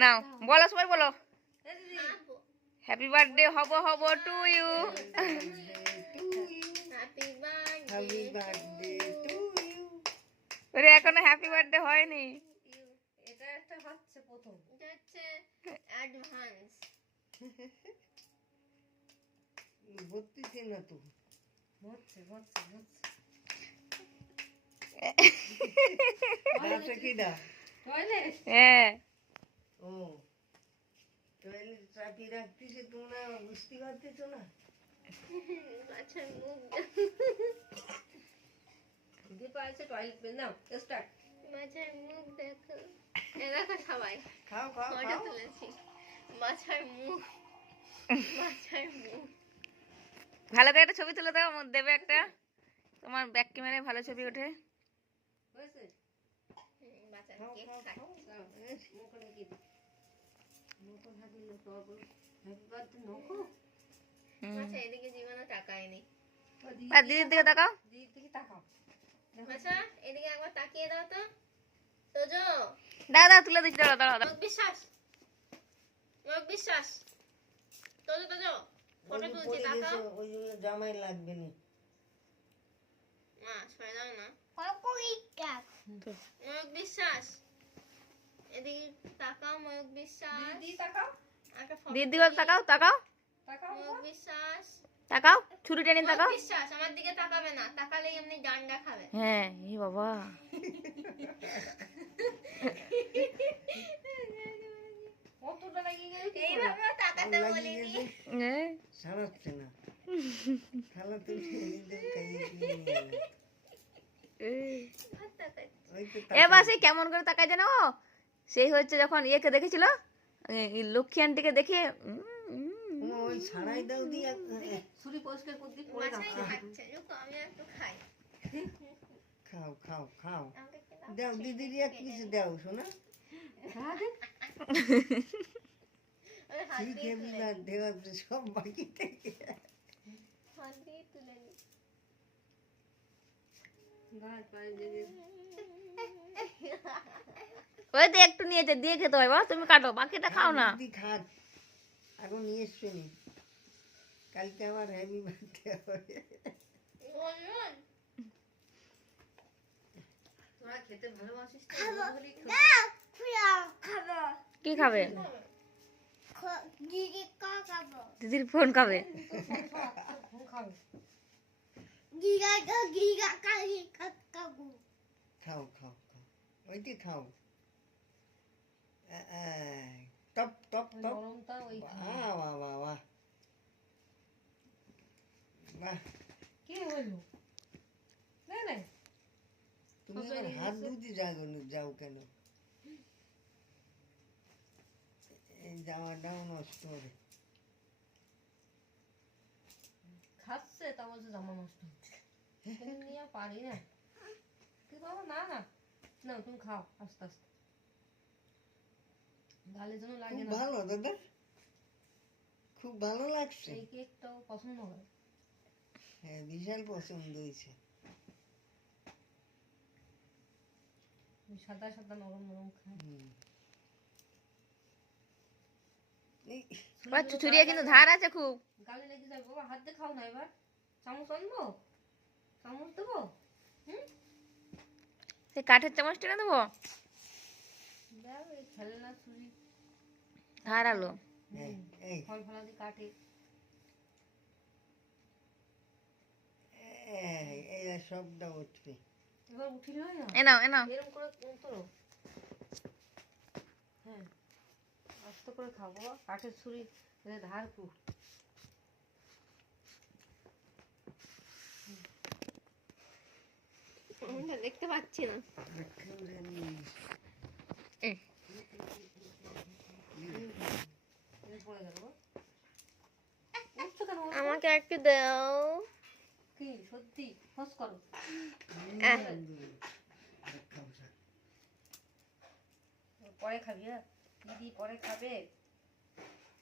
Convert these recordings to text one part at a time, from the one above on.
নাও বলো সবাই বলো হ্যাপি বার্থডে হব হব to you. Happy birthday to you. ওরে এখনো হ্যাপি বার্থডে হয়নি। এটা একটা হচ্ছে প্রথম, এটা হচ্ছে অ্যাডভান্স। বত্রিশে না তো হচ্ছে হচ্ছে হচ্ছে ডাটা কি ডা? টয়লেট। হ্যাঁ ও টয়লেট চাপি রাখতেছে, তোমরা বুঝতে পারতেছো না? মাছের মুখ দিদি পাইছে টয়লেট বের নাও স্টার্ট। মাছের মুখ দেখো, এ দেখো সবাই খাও খাও ফটো খাও। তুলেছি। মাছের মুখ, মাছের মুখ। ভালো করে একটা ছবি তুলে দাও, আমার দেবে একটা, তোমার ব্যাক ক্যামেরায় ভালো ছবি ওঠে। হয়েছে? বাচ্চা খাও কেক খাও খায়। খাও। মুখে লাগিয়ে দিই। মুখে হ্যাপি হ্যাপি বার্থডে নখো। মাছা এদিকে জীবনে তাকায়নি। আর দিদির দিকে তাকাও। দিদির দিকে তাকাও। মাছা এদিকে একবার তাকিয়ে দাও তো। তোজো দাও দাও তুলে দিচ্ছি, দাঁড়াও দাঁড়াও দাঁড়াও। মুখ বিশ্বাস, মুখ বিশ্বাস। তোজো তোজো ফটো তুলছি, পড়ে গেছে, তাকাও। ওই জন্য জামাই লাগবে না। মা সরে দাও না। মুখ বিশ্বাস, এদিকে তাকাও। মুখ বিশ্বাস। দিদি তাকাও একটা photo দিদির দিকে তাকাও তাকাও তাকাও। মুখ বিশ্বাস। তাকাও, ছুরি টেনে মুখ তাকাও। বিশ্বাস, আমার দিকে তাকাবে না, তাকালেই এমনি ডান্ডা খাবে। হ্যাঁ ই বাবা, কতটা লাগিয়ে গেল কি করে? এইভাবে তাকাতে লাগিয়ে বলিনি। গেছে, হ্যাঁ। সারাচ্ছে না। থালা তুলছে, এদিকে খাইয়ে দিয়ে নিয়ে এলো। আর তাকাচ্ছি। ওই তো এবার সেই কেমন করে তাকায় যেন ও, সেই হচ্ছে যখন ইয়েকে দেখেছিল, লক্ষ্মী আন্টিকে দেখে ওই ছাড়াই দাও দিয়ে ছুরি পরিষ্কার করে দিয়ে পড়ে মাছাই দাও। খাচ্ছে, রুকো আমি একটু খাই। খাও খাও খাও। আমাকে একটু দাও। দাও দিদির এক কিছু দাও শোনা। আমি হাত ঠিক দিয়ে হেবি তুলে না নিই। দেওয়া সব বাকি থেকে। হাত দিয়ে তুলে নিই। গাছ পায়ে দিয়ে ওই তো একটু নিয়েছে, দিয়ে খেতে হয় বাবা, তুমি কাটো, বাকিটা খাও না। দিদি খাক, এখন নিয়ে এসছো নি, কালকে আমার হ্যাপি বার্থডে হবে। বলুন। তোরা খেতে ভালোবাসিস তো? বলি কি খাবে? দিদির ফোন খাবে। ফোন খাবে। খাও খাও খাও, ওইটি খাও। টপ টপ ওই টপ। গরমটা ওই বাহ বাহ বাহ বাহ বাহ। কি হইলো? না না তুমি আমার হাত ধুতে যাও কেন? এই জামাটাও নষ্ট হবে। খাচ্ছে তা বলছে জামা নষ্ট হচ্ছে। তুমি নিয়ে পারি না। তুই বাবা না না না, তুমি খাও আস্তে আস্তে, গালের জন্য লাগে খুব না। ভালো দাদা, খুব ভালো লাগছে। এই কেকটাও পছন্দ হয়। হ্যাঁ বিশাল পছন্দ হয়েছে। সাদা সাদা নরম নরম খায়। এই ছুরিয়া কিন্তু ধার আছে খুব। গালে লেগে যায় বাবা, হাত দিয়ে খাও না এবার। চামচ আনবো? চামচ দেবো? সেই কাঠের চামচ টেনে দেবো, দেখ এই খেলনা ছুরি ধার আলো। এই এই ফল ফলাদি কাটে। এই সবটা উঠবে। এবার উঠিল না, এ নাও এ নাও। এরকম করে তোলো। হ্যাঁ আস্তে করে খাবো, কাঠের ছুরি ধার খুব। ফোনটা দেখতে পাচ্ছি না। পড়ে গেল। উঠছো কেন? আমাকে একটু দাও। কি সত্যি ফস করো? পরে খাবি? হ্যাঁ দিদি পরে খাবে,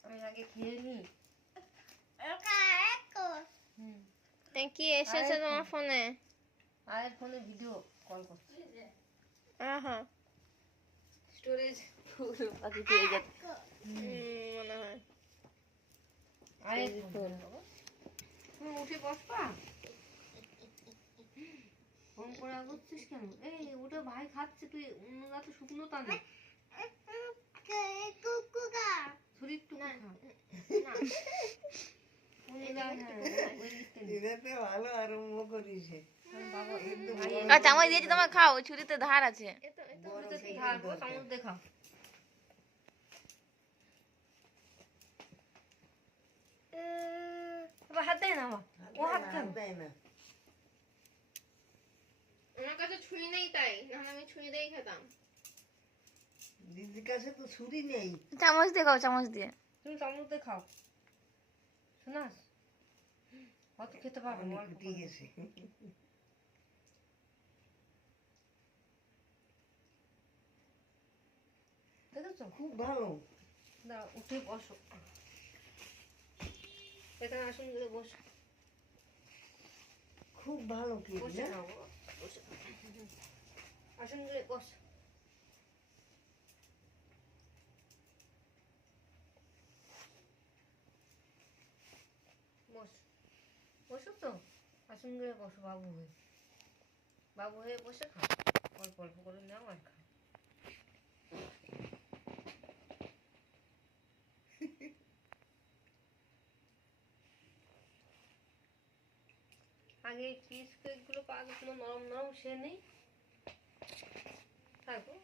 আমি আগে খেয়ে নি। কি এসেছে তোমার ফোনে? আয়ের ফোনে ভিডিও কল করছি। আহা স্টোরেজ ফুল পাখি পেয়ে যাবে মনে হয় আরে তুমি উঠে বসবা ফোন করে বলছিস কেন? এই ওটা ভাই খাচ্ছে, তুই অন্য গাছে শুকনো তা না শরীর টুকু খা। অন্য গাছ, হ্যাঁ, ওই দিকটা নে। এটাতে ভালো আরম্ভ করিস। আরে বাবা, আর চামচ দিয়েছি তোমার, খাও, ওই ছুরিতে ধার আছে। ওটা তুই ধারবো, চামচ দিয়ে খাও। এবার হাত দেয় না আমার, ও হাত হাত কেন? দেয় না। আমার কাছে ছুরি নেই তাই, নাহলে আমি ছুরি দিয়েই খেতাম। দিদির কাছে তো ছুরি নেই। চামচ দিয়ে খাও, চামচ দিয়ে। তুমি চামচ দিয়ে খাও, শোনাস? অত খেতে পারবো না, অনেক অল্প উঠে করে। গেছে। দেখেছো? খুব ভালো। দাঁড়াও, উঠে বসো, এখানে আসুন করে বসো, খুব ভালো কেক বসে না? খাও, বসে। আসুন করে বসো। বস, বসো তো, আসুন করে বসো, বাবু হয়ে, বাবু হয়ে বসে খাও, অল্প অল্প করে নাও আর খাও। আগে পিস কেক গুলো পাওয়া যেত না, নরম নরম, সে নেই, থাকো।